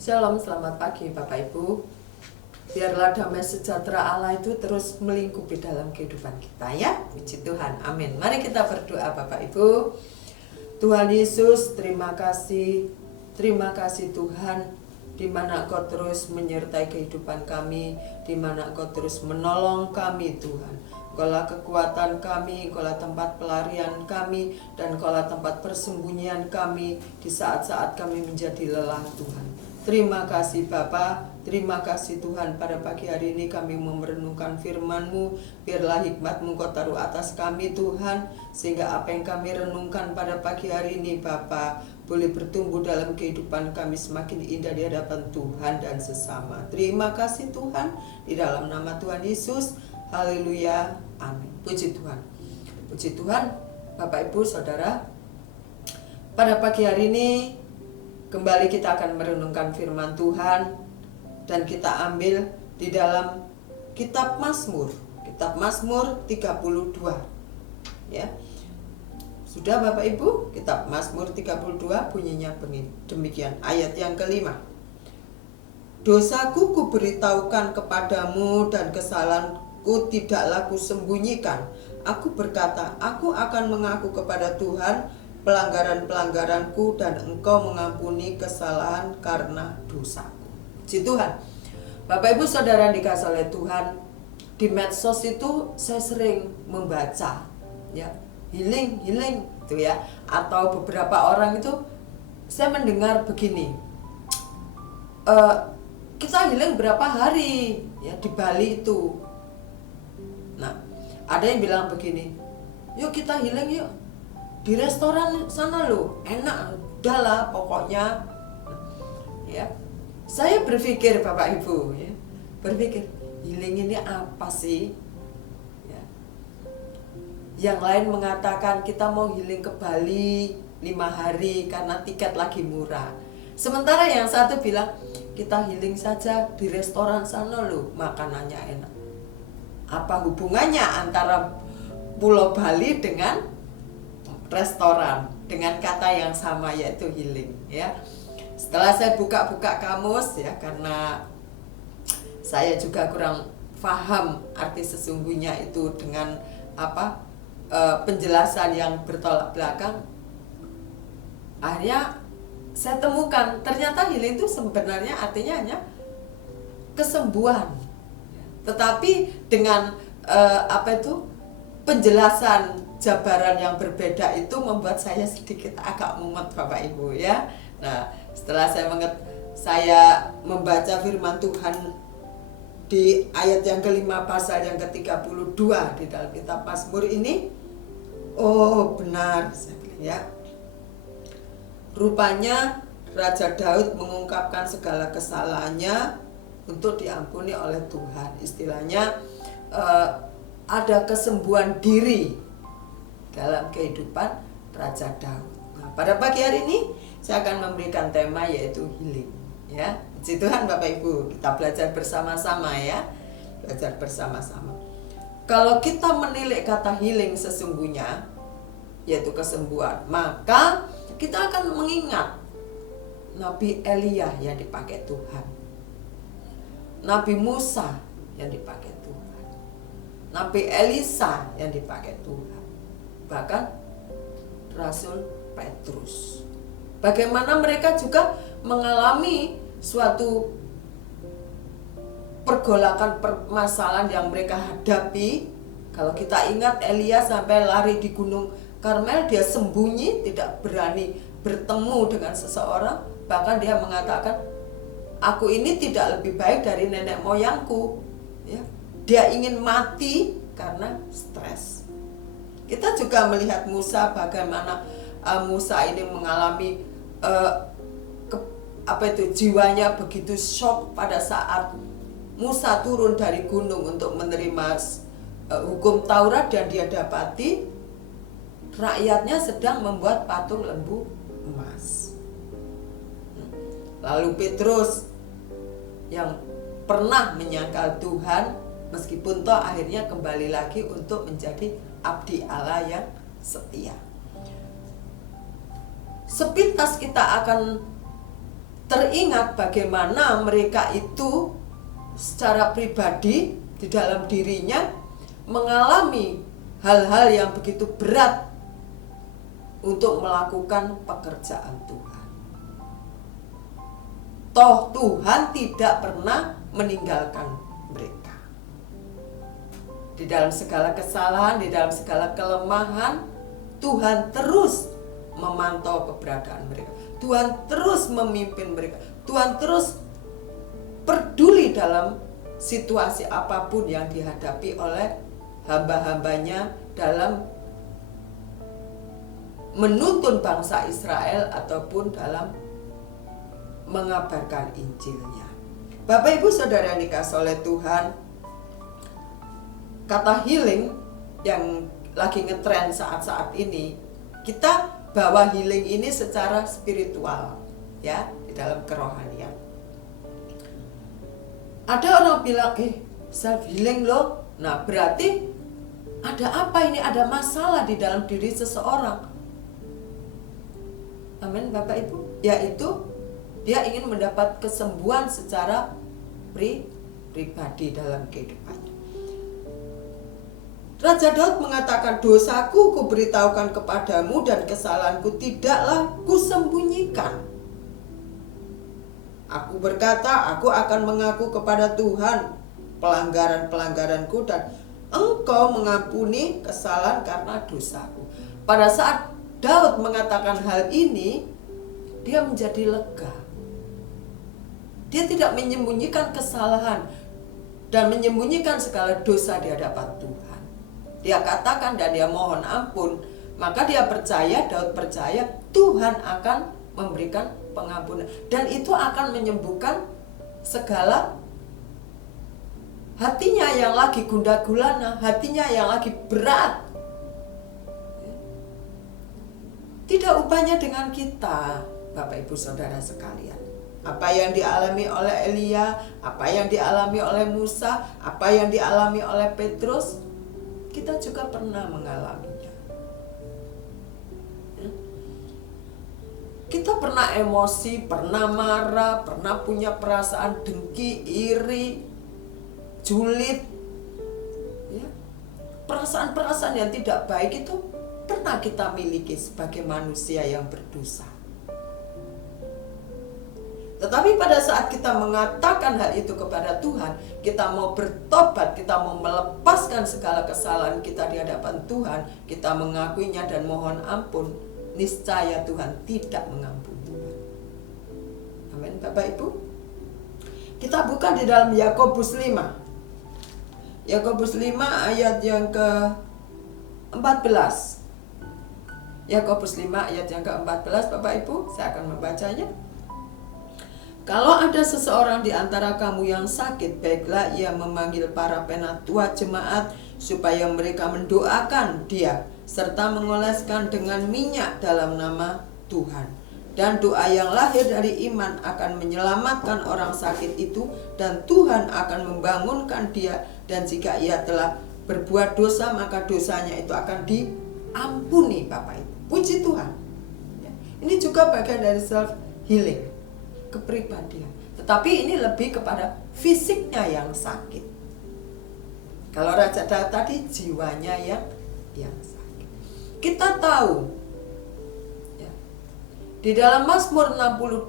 Shalom, selamat pagi Bapak Ibu. Biarlah damai sejahtera Allah itu terus melingkupi dalam kehidupan kita ya. Puji Tuhan, amin. Mari kita berdoa Bapak Ibu. Tuhan Yesus, terima kasih Tuhan, di mana Engkau terus menyertai kehidupan kami, di mana Engkau terus menolong kami Tuhan. Engkaulah kekuatan kami, Engkaulah tempat pelarian kami, dan Engkaulah tempat persembunyian kami di saat-saat kami menjadi lelah Tuhan. Terima kasih Bapa, terima kasih Tuhan, pada pagi hari ini kami merenungkan firman-Mu. Biarlah hikmat-Mu Kau taruh atas kami Tuhan, sehingga apa yang kami renungkan pada pagi hari ini Bapa boleh bertumbuh dalam kehidupan kami semakin indah di hadapan Tuhan dan sesama. Terima kasih Tuhan, di dalam nama Tuhan Yesus. Haleluya, amin. Puji Tuhan. Puji Tuhan, Bapak Ibu Saudara. Pada pagi hari ini kembali kita akan merenungkan firman Tuhan, dan kita ambil di dalam kitab Mazmur 32 ya. Sudah Bapak Ibu, kitab Mazmur 32 bunyinya demikian, ayat yang kelima. Dosaku kuberitahukan kepadamu, dan kesalahanku tidaklah kusembunyikan. Aku berkata, aku akan mengaku kepada Tuhan pelanggaran-pelanggaranku, dan Engkau mengampuni kesalahan karena dosaku. Puji Tuhan. Bapak Ibu Saudara dikasihi oleh Tuhan, di medsos itu saya sering membaca ya, healing itu ya, atau beberapa orang itu saya mendengar begini, kita healing berapa hari ya di Bali itu. Nah, ada yang bilang begini, yuk kita healing yuk di restoran sana loh, enak, udahlah pokoknya ya. Saya berpikir Bapak Ibu ya, berpikir healing ini apa sih ya. Yang lain mengatakan kita mau healing ke Bali 5 hari karena tiket lagi murah, sementara yang satu bilang kita healing saja di restoran sana loh, makanannya enak. Apa hubungannya antara Pulau Bali dengan restoran dengan kata yang sama, yaitu healing ya. Setelah saya buka-buka kamus ya, karena saya juga kurang paham arti sesungguhnya itu dengan penjelasan yang bertolak belakang, akhirnya saya temukan ternyata healing itu sebenarnya artinya hanya kesembuhan, tetapi dengan penjelasan jabaran yang berbeda itu membuat saya sedikit agak mumet Bapak Ibu ya. Nah, setelah saya membaca firman Tuhan di ayat yang kelima pasal yang ke-32 di dalam kitab Mazmur ini, oh benar saya bilang ya, rupanya Raja Daud mengungkapkan segala kesalahannya untuk diampuni oleh Tuhan. Istilahnya ada kesembuhan diri dalam kehidupan Raja Daud. Nah, pada pagi hari ini saya akan memberikan tema yaitu healing ya. Puji Tuhan Bapak Ibu, kita belajar bersama-sama ya. Belajar bersama-sama. Kalau kita menilik kata healing sesungguhnya yaitu kesembuhan, maka kita akan mengingat Nabi Elia yang dipakai Tuhan, Nabi Musa yang dipakai Tuhan, Nabi Elisa yang dipakai Tuhan, bahkan Rasul Petrus. Bagaimana mereka juga mengalami suatu pergolakan permasalahan yang mereka hadapi. Kalau kita ingat, Elia sampai lari di Gunung Karmel, dia sembunyi, tidak berani bertemu dengan seseorang. Bahkan dia mengatakan, aku ini tidak lebih baik dari nenek moyangku ya. Dia ingin mati karena stres. Kita juga melihat Musa, bagaimana Musa ini mengalami jiwanya begitu shock pada saat Musa turun dari gunung untuk menerima hukum Taurat, dan dia dapati rakyatnya sedang membuat patung lembu emas. Lalu Petrus yang pernah menyangkal Tuhan, meskipun toh akhirnya kembali lagi untuk menjadi abdi Allah yang setia. Sepintas kita akan teringat bagaimana mereka itu secara pribadi di dalam dirinya mengalami hal-hal yang begitu berat untuk melakukan pekerjaan Tuhan. Toh Tuhan tidak pernah meninggalkan mereka. Di dalam segala kesalahan, di dalam segala kelemahan, Tuhan terus memantau keberadaan mereka. Tuhan terus memimpin mereka. Tuhan terus peduli dalam situasi apapun yang dihadapi oleh hamba-hambanya dalam menuntun bangsa Israel ataupun dalam mengabarkan Injilnya. Bapak Ibu Saudara yang dikasihi oleh Tuhan, kata healing yang lagi ngetren saat-saat ini, kita bawa healing ini secara spiritual, ya, di dalam kerohanian. Ada orang bilang, self healing loh. Nah, berarti ada apa ini? Ada masalah di dalam diri seseorang. Amin, Bapak Ibu. Yaitu dia ingin mendapat kesembuhan secara pribadi dalam kehidupannya. Raja Daud mengatakan, dosaku kuberitahukan kepadamu dan kesalahanku tidaklah kusembunyikan. Aku berkata, aku akan mengaku kepada Tuhan pelanggaran-pelanggaranku dan Engkau mengampuni kesalahan karena dosaku. Pada saat Daud mengatakan hal ini, dia menjadi lega. Dia tidak menyembunyikan kesalahan dan menyembunyikan segala dosa di hadapan Tuhan. Dia katakan dan dia mohon ampun. Maka dia percaya, Daud percaya Tuhan akan memberikan pengampunan. Dan itu akan menyembuhkan segala hatinya yang lagi gundah gulana, hatinya yang lagi berat. Tidak upahnya dengan kita, Bapak Ibu Saudara sekalian. Apa yang dialami oleh Elia, apa yang dialami oleh Musa, apa yang dialami oleh Petrus, kita juga pernah mengalaminya. Kita pernah emosi, pernah marah, pernah punya perasaan dengki, iri, julid, ya. Perasaan-perasaan yang tidak baik itu pernah kita miliki sebagai manusia yang berdosa. Tetapi pada saat kita mengatakan hal itu kepada Tuhan, kita mau bertobat, kita mau melepaskan segala kesalahan kita di hadapan Tuhan, kita mengakuinya dan mohon ampun, niscaya Tuhan tidak mengampuni. Amin, Bapak Ibu. Kita buka di dalam Yakobus 5. Yakobus 5 ayat yang ke-14. Yakobus 5 ayat yang ke-14, Bapak Ibu, saya akan membacanya. Kalau ada seseorang di antara kamu yang sakit, baiklah ia memanggil para penatua jemaat supaya mereka mendoakan dia serta mengoleskan dengan minyak dalam nama Tuhan. Dan doa yang lahir dari iman akan menyelamatkan orang sakit itu, dan Tuhan akan membangunkan dia, dan jika ia telah berbuat dosa maka dosanya itu akan diampuni, Bapak Ibu. Puji Tuhan. Ini juga bagian dari self healing, kepribadian. Tetapi ini lebih kepada fisiknya yang sakit. Kalau Raja Daud tadi jiwanya yang sakit. Kita tahu ya, di dalam Mazmur 62,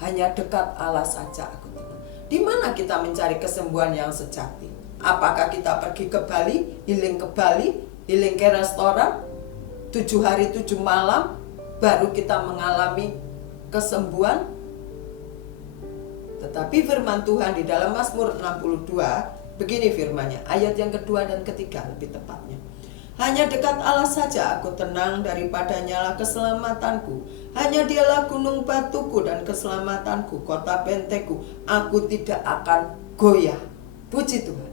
hanya dekat Allah saja aku tenang. Di mana kita mencari kesembuhan yang sejati? Apakah kita pergi ke Bali, healing ke Bali, healing ke restoran, 7 hari 7 malam baru kita mengalami kesembuhan? Tetapi firman Tuhan di dalam Mazmur 62, begini firman-Nya, ayat yang kedua dan ketiga lebih tepatnya. Hanya dekat Allah saja aku tenang, daripadanya lah keselamatanku. Hanya dialah gunung batuku dan keselamatanku, kota benteku. Aku tidak akan goyah. Puji Tuhan.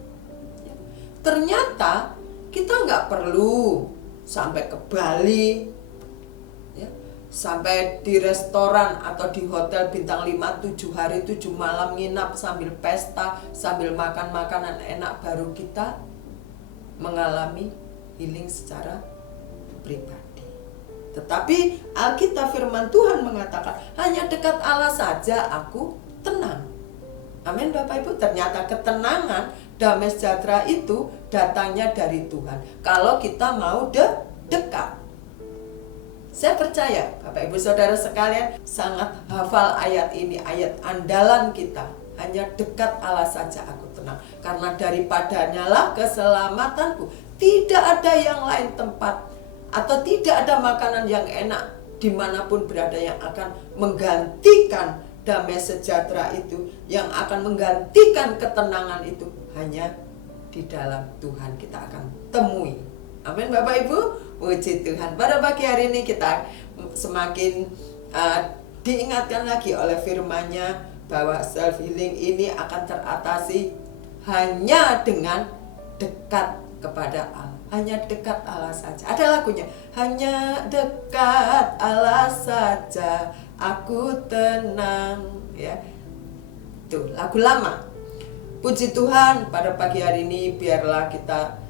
Ternyata kita nggak perlu sampai ke Bali, ya, sampai di restoran atau di hotel bintang 5 7 hari 7 malam nginap sambil pesta, sambil makan makanan enak baru kita mengalami healing secara pribadi. Tetapi Alkitab firman Tuhan mengatakan, hanya dekat Allah saja aku tenang. Amin Bapak Ibu. Ternyata ketenangan, damai sejahtera itu datangnya dari Tuhan. Kalau kita mau dekat. Saya percaya Bapak Ibu Saudara sekalian sangat hafal ayat ini, ayat andalan kita. Hanya dekat Allah saja aku tenang, karena daripadanya lah keselamatanku. Tidak ada yang lain tempat, atau tidak ada makanan yang enak dimanapun berada yang akan menggantikan damai sejahtera itu, yang akan menggantikan ketenangan itu. Hanya di dalam Tuhan kita akan temui. Amin Bapak Ibu. Puji Tuhan. Pada pagi hari ini kita semakin diingatkan lagi oleh firman-Nya bahwa self healing ini akan teratasi hanya dengan dekat kepada Allah. Hanya dekat Allah saja. Ada lagunya, hanya dekat Allah saja aku tenang, ya. Itu lagu lama. Puji Tuhan, pada pagi hari ini biarlah kita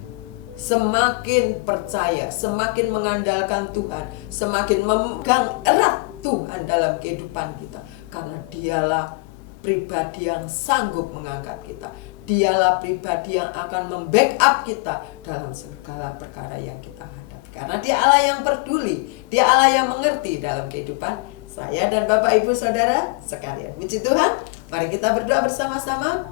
semakin percaya, semakin mengandalkan Tuhan, semakin memegang erat Tuhan dalam kehidupan kita, karena Dialah pribadi yang sanggup mengangkat kita. Dialah pribadi yang akan membackup kita dalam segala perkara yang kita hadapi. Karena Dia Allah yang peduli, Dia Allah yang mengerti dalam kehidupan saya dan Bapak Ibu Saudara sekalian. Puji Tuhan, mari kita berdoa bersama-sama.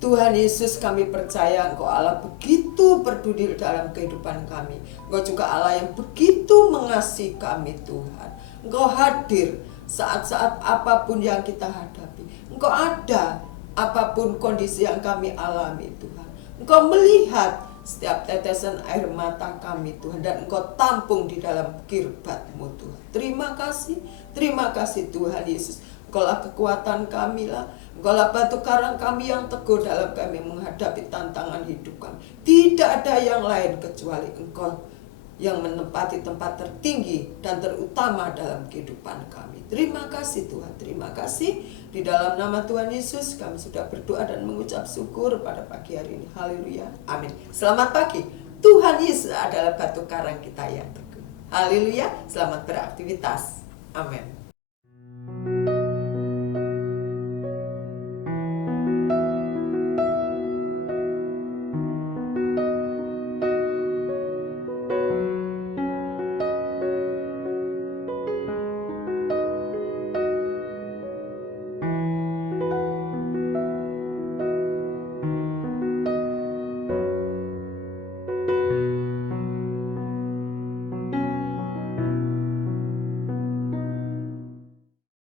Tuhan Yesus, kami percaya Engkau Allah begitu peduli dalam kehidupan kami. Engkau juga Allah yang begitu mengasihi kami Tuhan. Engkau hadir saat-saat apapun yang kita hadapi. Engkau ada apapun kondisi yang kami alami Tuhan. Engkau melihat setiap tetesan air mata kami Tuhan, dan Engkau tampung di dalam kirbat-Mu Tuhan. Terima kasih Tuhan Yesus. Engkaulah kekuatan kami lah. Engkaulah batu karang kami yang teguh dalam kami menghadapi tantangan hidup kami. Tidak ada yang lain kecuali Engkau yang menempati tempat tertinggi dan terutama dalam kehidupan kami. Terima kasih Tuhan, terima kasih. Di dalam nama Tuhan Yesus kami sudah berdoa dan mengucap syukur pada pagi hari ini. Haleluya, amin. Selamat pagi. Tuhan Yesus adalah batu karang kita yang teguh. Haleluya, selamat beraktivitas. Amin.